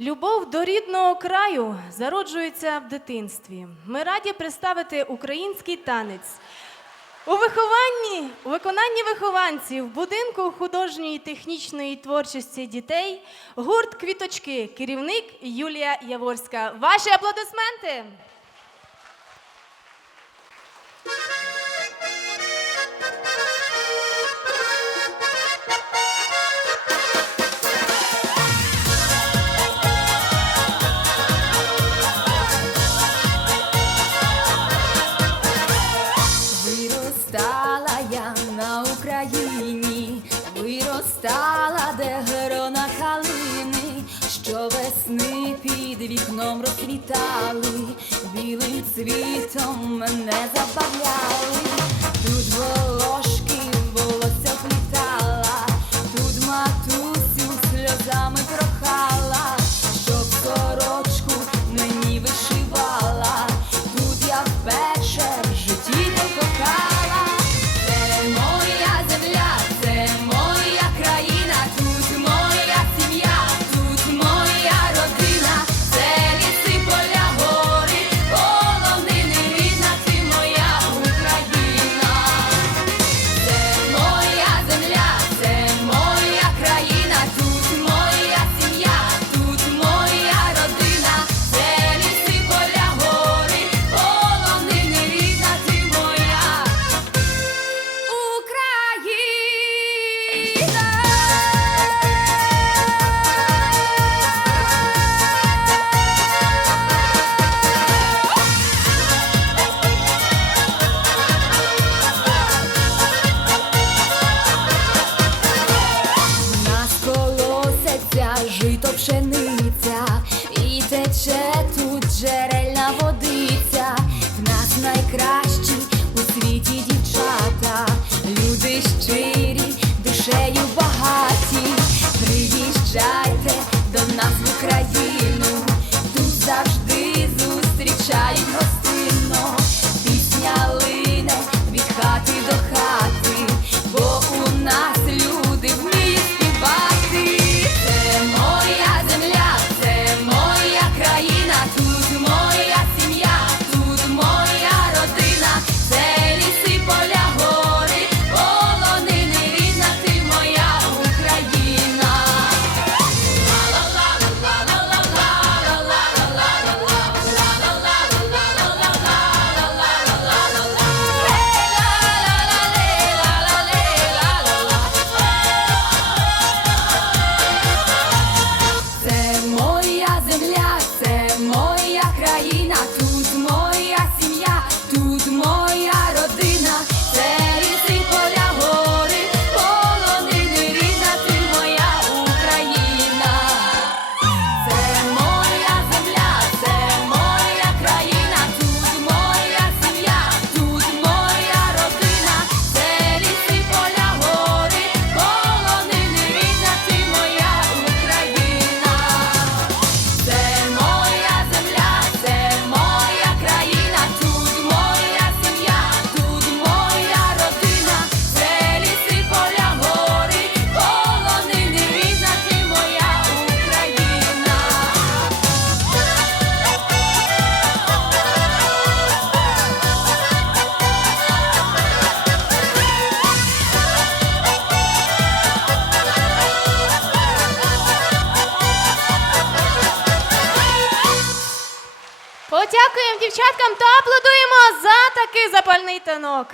Любов до рідного краю зароджується в дитинстві. Ми раді представити український танець. У вихованні, у виконанні вихованців будинку художньої технічної творчості дітей гурт квіточки, керівник Юлія Яворська. Ваші аплодисменти. країні. Виростала, де грона халини, що весни під вікном розквітали, білим цвітом мене Подякуємо дівчаткам та аплодуємо за такий запальний танок.